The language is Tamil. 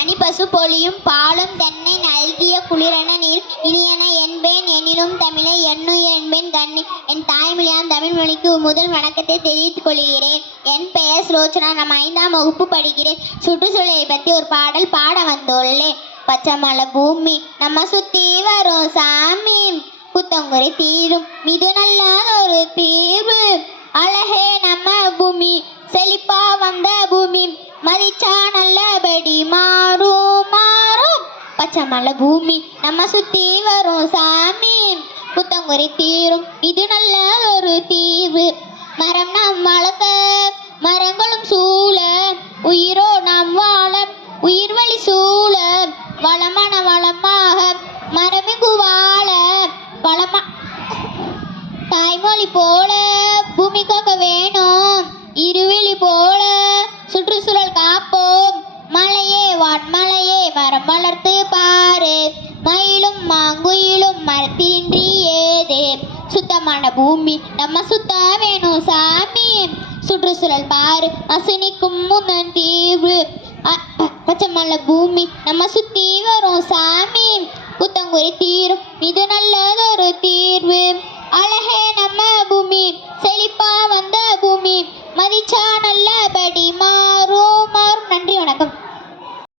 கனி பசு பொலியும் பாலும் தென்னை நல்கிய குளிரன நீர் இனியன என்பேன் எனினும் தமிழை எண்ணுய என்பேன் கண்ணி என் தாய்மொழியான் தமிழ் மொழிக்கு முதல் வணக்கத்தை தெரிவித்துக் கொள்கிறேன். என் பெயர் ஸ்லோச்சனா நான் ஐந்தாம் வகுப்பு படிக்கிறேன். சுற்றுச்சூழலை பற்றி ஒரு பாடல் பாட வந்துள்ளேன். பச்சை மலை பூமி நம்ம சுத்தி வரும் சாமி. குத்தங்குறை தீரும். இது நல்ல ஒரு தீர்வு அழகே மதிச்சா நல்லபடி மாறும் மாறும். பச்சை மலை பூமி நம்ம சுத்தி வரும் சாமி. புத்தங்குறை தீரும். இது நல்ல ஒரு தீர்வு மரம் நாம் வளர்க்க மரங்களும் சூழ. உயிரோ நாம் வாழ உயிர் வழி சூழ. வளமான வளமாக மரமிகு வாழ. வளமா தாய்மொழி போல வான்மலையே மரம் வளர்த்து பாரு. மயிலும் மாங்குயிலும் மரத்தின்றி ஏதே. சுத்தமான பூமி நம்ம சுத்த வேணும் சாமி. சுற்றுச்சூழல் பாரு அசுனிக்கும் முன்னன் தீர்வு அ- பச்சை மலை பூமி நம்ம சுத்தி வரும் சாமி. புத்தங்குறி தீரும் இது நல்லதொரு தீர்வு. அழகே நம்ம பூமி செழிப்பா வந்த பூமி. மதிச்சா நல்லபடி மா